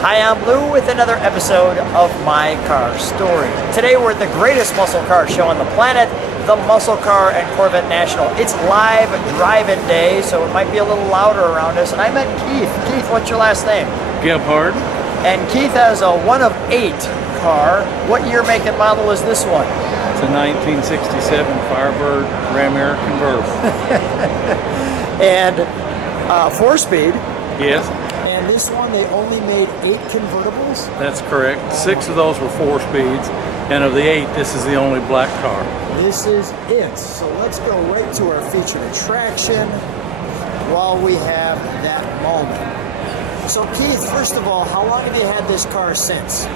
Hi, I'm Lou with another episode of My Car Story. Today we're at the greatest muscle car show on the planet, the Muscle Car and Corvette National. It's live drive-in day, so it might be a little louder around us. And I met Keith. Keith, what's your last name? Gebhard. And Keith has a 1 of 8 car. What year, make, and model is this one? It's a 1967 Firebird Convertible. And 4-speed. Yes. And this one, they only made 8 convertibles? That's correct. 6 of those were 4 speeds, and of the 8, this is the only black car. This is it. So let's go right to our featured attraction while we have that moment. So Keith, first of all, how long have you had this car since?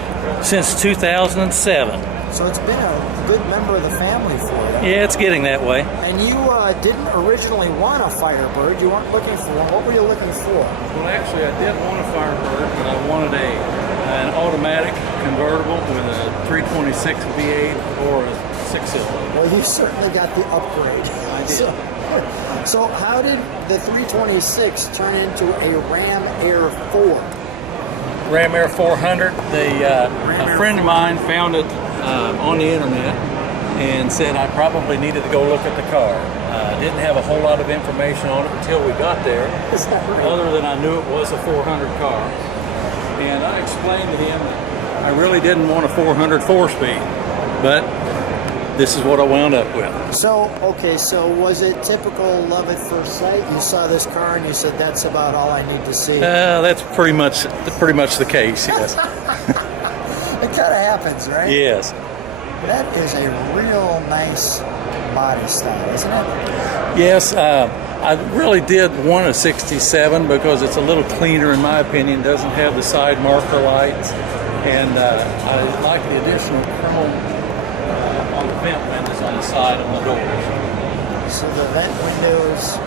Since 2007. So it's been a good member of the family for you. Yeah, it's getting that way. And you didn't originally want a Firebird. You weren't looking for one. What were you looking for? Well, actually, I did want a Firebird, but I wanted an automatic convertible with a 326 V8 or a 6-cylinder. Well, you certainly got the upgrade. I did. So how did the 326 turn into a Ram Air 4? Ram Air 400. A friend of mine found it on the internet and said I probably needed to go look at the car. Didn't have a whole lot of information on it until we got there, Is that right? other than I knew it was a 400 car. And I explained to him that I really didn't want a 400 4-speed, but this is what I wound up with. So, okay, so was it typical love at first sight? You saw this car and you said, that's about all I need to see? That's pretty much the case, yes. It kind of happens, right? Yes. That is a real nice body style, isn't it? Yes, I really did want a 67 because it's a little cleaner in my opinion, doesn't have the side marker lights, and I like the additional chrome on the vent windows on the side of the doors. So the vent windows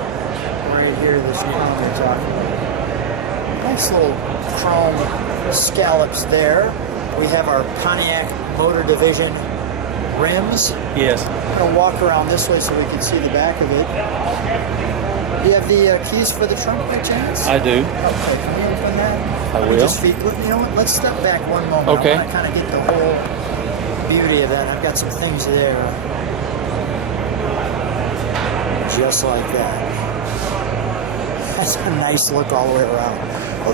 right here, this chrome we're talking about. Nice little chrome scallops there. We have our Pontiac Motor Division rims. Yes. I'm going to walk around this way so we can see the back of it. Do you have the keys for the trunk by chance? I do. Okay, can you open that? I will. Just feet with me. You know what? Let's step back one moment. Okay. I want to kind of get the whole beauty of that. I've got some things there. Just like that. That's a nice look all the way around.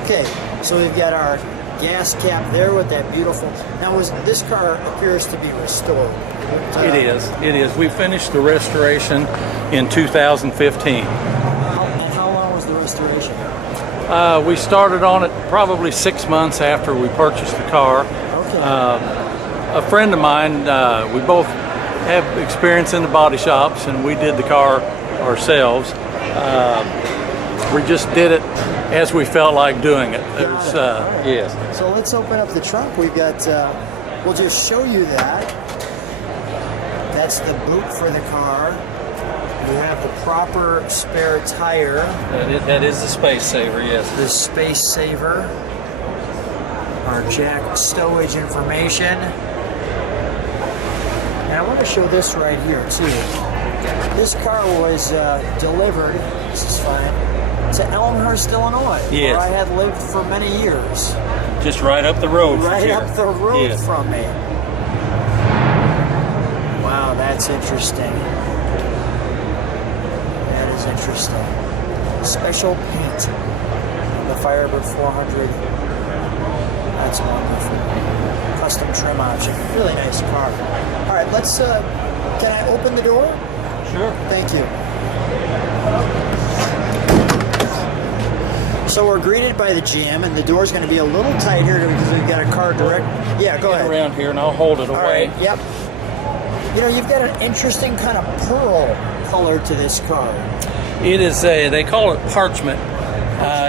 Okay, so we've got our gas cap there with that beautiful. Now, this car appears to be restored. It is. It is. We finished the restoration in 2015. And how long was the restoration? We started on it probably 6 months after we purchased the car. Okay. A friend of mine, we both have experience in the body shops, and we did the car ourselves. We just did it as we felt like doing it. There's, yes. So let's open up the trunk. We've got, we'll just show you that. That's the boot for the car. You have the proper spare tire. That is the space saver, yes. The space saver. Our jack stowage information. And I want to show this right here too. This car was delivered, this is fine, to Elmhurst, Illinois, yes, where I had lived for many years. Just right up the road from Right here. up the road yes. from me. Wow, that's interesting. That is interesting. Special paint. The Firebird 400. That's wonderful. Custom trim option. Really nice car. All right, let's, can I open the door? Sure. Thank you. So we're greeted by the GM, and the door's going to be a little tight here because we've got a car direct. Yeah, go ahead. Around here, and I'll hold it away. All right. Yep. You know, you've got an interesting kind of pearl color to this car. It is they call it parchment.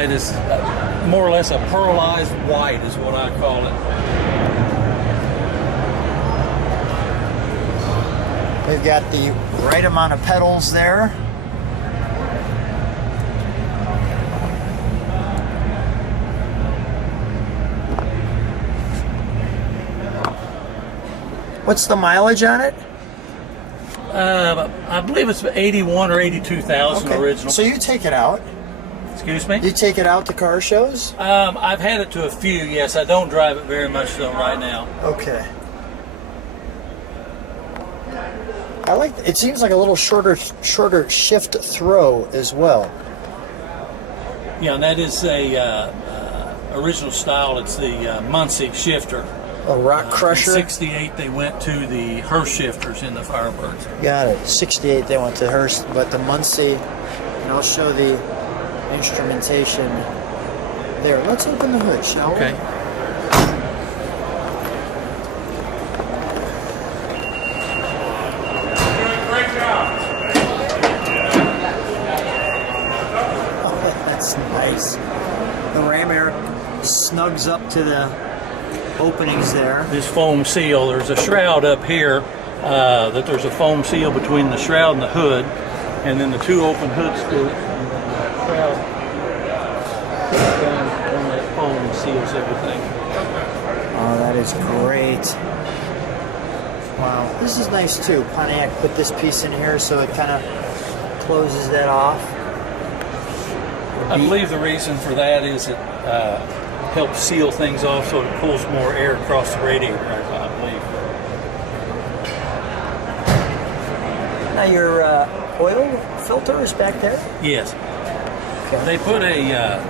It is more or less a pearlized white is what I call it. We've got the right amount of pedals there. What's the mileage on it? I believe it's 81 or 82,000 original. So you take it out. Excuse me? You take it out to car shows? I've had it to a few, yes. I don't drive it very much though right now. Okay. I like. It seems like a little shorter shift throw as well. Yeah, and that is a original style. It's the Muncie shifter. A rock crusher. In '68, they went to the Hearst shifters in the Firebirds. Got it. '68, they went to Hearst, but the Muncie. And I'll show the instrumentation there. Let's open the hood, shall we? Okay. Great job. Oh, that's nice. The ram air snugs up to the openings there. This foam seal, there's a shroud up here that there's a foam seal between the shroud and the hood, and then the two open hood scoops, and then the shroud down on that foam seals everything. Oh, that is great. Wow, this is nice too. Pontiac put this piece in here so it kind of closes that off. I believe the reason for that is it helps seal things off so it pulls more air across the radiator, I believe. Now your oil filter is back there? Yes. Okay. They put a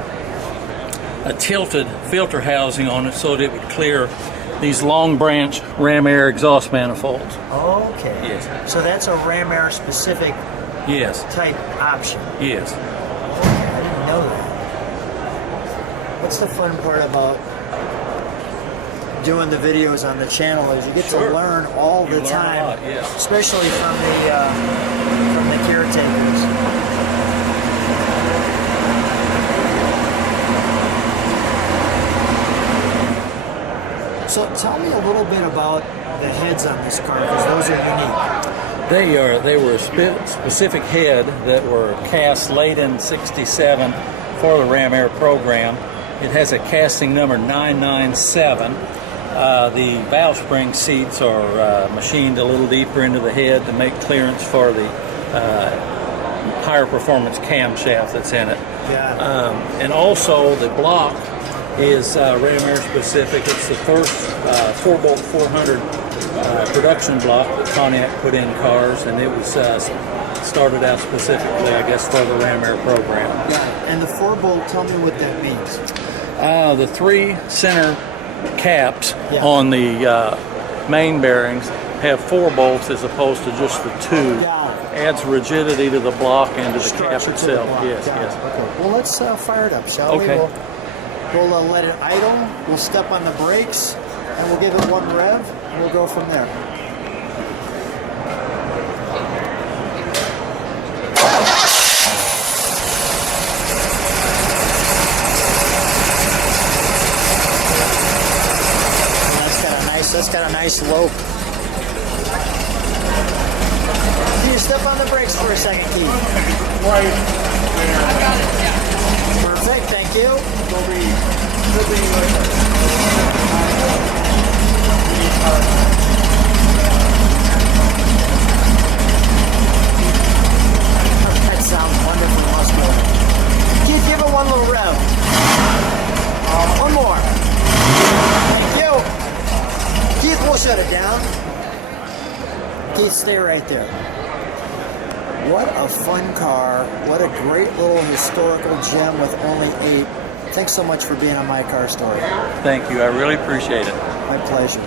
tilted filter housing on it so that it would clear these long branch ram air exhaust manifolds. Okay. Yes. So that's a ram air specific Yes. type option. Yes. Okay, I didn't know that. What's the fun part about doing the videos on the channel is you get Sure. to learn all You the learn a time, lot, yes. especially from the caretakers. So tell me a little bit about the heads on this car because those are unique. They were a specific head that were cast late in '67 for the Ram Air program. It has a casting number 997. The valve spring seats are machined a little deeper into the head to make clearance for the higher performance camshaft that's in it. Yeah. And also the block is Ram Air specific. It's the first 4-bolt 400 production block that Pontiac put in cars, and it was started out specifically, I guess, for the Ram Air program. Yeah. And the 4-bolt, tell me what that means. The three center caps Yeah. on the main bearings have 4 bolts as opposed to just the 2. Got it. Adds rigidity to the block and to the cap Structure to the itself. block. Yes, Got it. yes. Okay. Well, let's fire it up, shall Okay. we? We'll let it idle. We'll step on the brakes, and we'll give it one rev, and we'll go from there. That's got a nice lope. Can you step on the brakes for a second, Keith? Right there. I got it, yeah. Perfect, thank you. It'll be right That sounds wonderfully muscular. Keith, give it one little rev. One more. Thank you. Keith, we'll shut it down. Keith, stay right there. What a fun car. What a great little historical gem with only 8. Thanks so much for being on My Car Story. Thank you. I really appreciate it. My pleasure.